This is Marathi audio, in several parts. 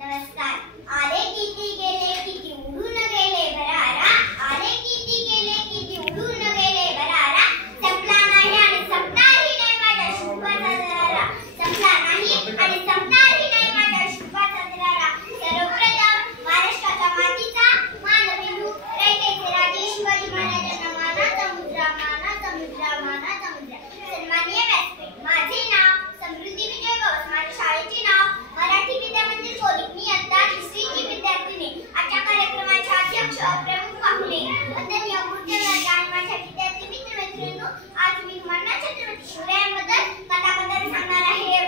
नमस्कार. आले किती गेले किती उडून गेले भरारा, आले किती गेले किती उडून गेले भरारा, संपला नाही आणि संपणारही नाही माझ्या शुभाचा दरारा, संपला नाही आणि संपणारही नाही माझ्या शुभाचा दरारा. सर्वप्रथम महाराष्ट्राच्या मातीचा मानबिंदू रयतेचे राजे शिवाजी महाराजांना मानाचा मुद्रा, मानाचा मुद्रा, मानाचा मुद्रा. सन्माननीय व्यासपीठ, माझे नाव समृद्धी विजय गौस, माझ्या शाळेचे नाव मराठी विद्या मंदिर कोली. मी आता तिसरीची विद्यार्थिनी. आजच्या कार्यक्रमाचे अध्यक्ष प्रमुख पाहुणे वंदनीय गुरुजन आणि माझ्या विद्यार्थी मित्र मैत्रिणींनो, आज मी तुम्हाला छत्रपती शिवरायांबद्दल कथाकथन सांगणार आहे.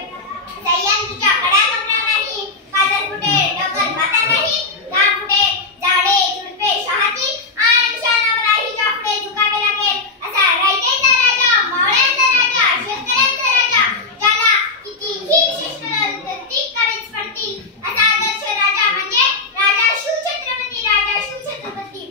सह्याद्रीच्या कड्या नकड्या नाही, काजल फुटे डगल माता नाही, लांब फुटे झाडे झुडपे शहाती आणि विशालावरही जाफडे झुकावे लागेल असा रायतेचा राजा, मावळ्यांचा राजा, शेतकऱ्यांचा राजा, ज्याला कितीही विशेष ती कमीच पडतील असा आदर्श राजा म्हणजे राजा शिवछत्रपती, राजा शिवछत्रपती.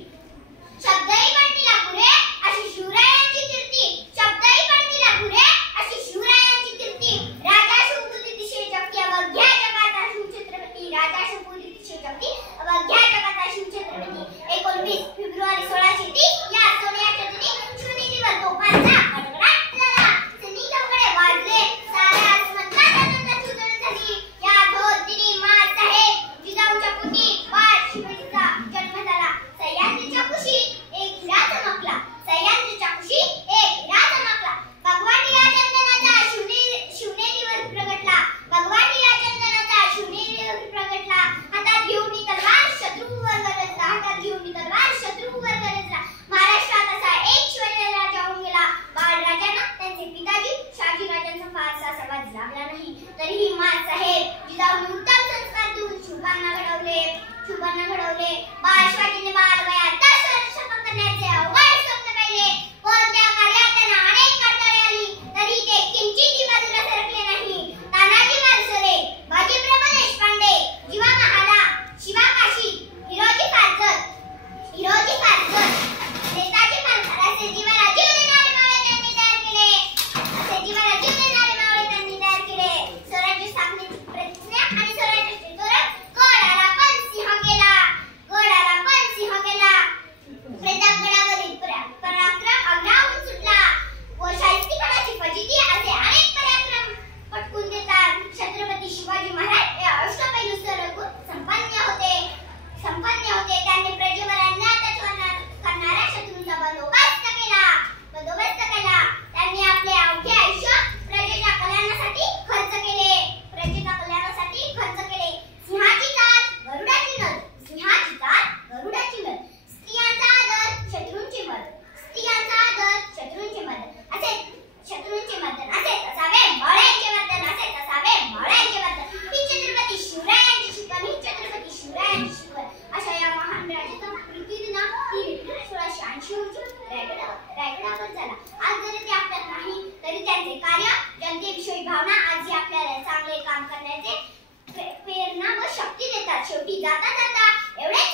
शब्दही पडतील अपुरे अशी शिवरायांची कीर्ती, शब्दही पडतील अपुरे अशी शिवरायांची कीर्ती. राजा शिवपुरी शक्ती अवघ्या जगाचा शिवछत्रपती, राजा शिवपुरी शक्ती अवघ्या जगाचा शिवछत्रपती. 19 फेब्रुवारी 1630 या सोन्याच्या दिनी शिवनेरीवर तोफांचा कडकडाट झाला. सैनिक लवकडे वाजले, साऱ्या आसमंतात आनंदाची उधळण झाली. या थोर दिनी माँसाहेब जिजाऊंच्या पोटी बाळ शिवाजीचा जन्म झाला. सह्याद्रीच्या कुशीत एक हिरा चमकला, सह्याद्रीच्या कुशीत एक हिरा चमकला. भगवान या चंदनाचा शिवनेरीवर प्रगटला, भगवान या चंदनाचा शिवनेरीवर प्रगटला. हातात घेऊन तलवार शत्रूवर गरजला, हातात घेऊन तलवार शत्रूवर गरजला. महाराष्ट्रात असा एक शिवाजी राजा होऊन गेला. बाळराजांना त्यांचे पिताजी शहाजीराजांचा फारसा समाज लागला नाही, तरीही माँसाहेब जिजाऊंनी उत्तम संस्कार देऊन शुभांना घडवले. बाळ शिवाजीने बालवयात 10 वर्ष करण्याचे अवघड स्वप्न पाहिले, पण त्या कार्यात त्यांना अनेक अडथळे आली, तरी ते किंचितही बाजूला सरकले नाही. तानाजी मालुसरे, बाजीप्रभू देशपांडे, जीवा महाला, शिवा काशी, हिरोजी फारजत, नेताजी पानसर असे जीवाला जीव देणारे मावळे त्यांनी तयार केले, स्वराज्य स्थापनेची प्रतिज्ञा आणि स्वराज्याचे धोरण. गडाला पण सिंह गेला, प्रतापगडावरील पराक्रम अग्राहून सुटला व शाहिस्तेखानाची फजिती असे अनेक पराक्रम पटकून देतात. छत्रपती शिवाजी महाराज हे अष्टपैलू संपन्न होते. त्यांनी प्रजेवर अन्याय करणाऱ्या शत्रूंचा बंदोबस्त केला. त्यांनी आपले अवघे आयुष्य प्रजेच्या कल्याणासाठी खर्च केले. सिंहाची चाल गरुडाची नद, स्त्रियांचा आदर शत्रूंचे मर्दन, असे तसावे मावळ्यांचे वर्तन, ही छत्रपती शिवरायांची शिकवण. अशा या महान राजाचा मृत्यूदिन 3 एप्रिल 1680 रोजी रायगडावर झाला. आज जरी ते आपल्यात नाही, तरी त्यांचे कार्य, जनतेविषयी भावना आजही आपल्याला चांगले काम करण्याचे प्रेरणा व शक्ती देतात. शेवटी जाता एवढेच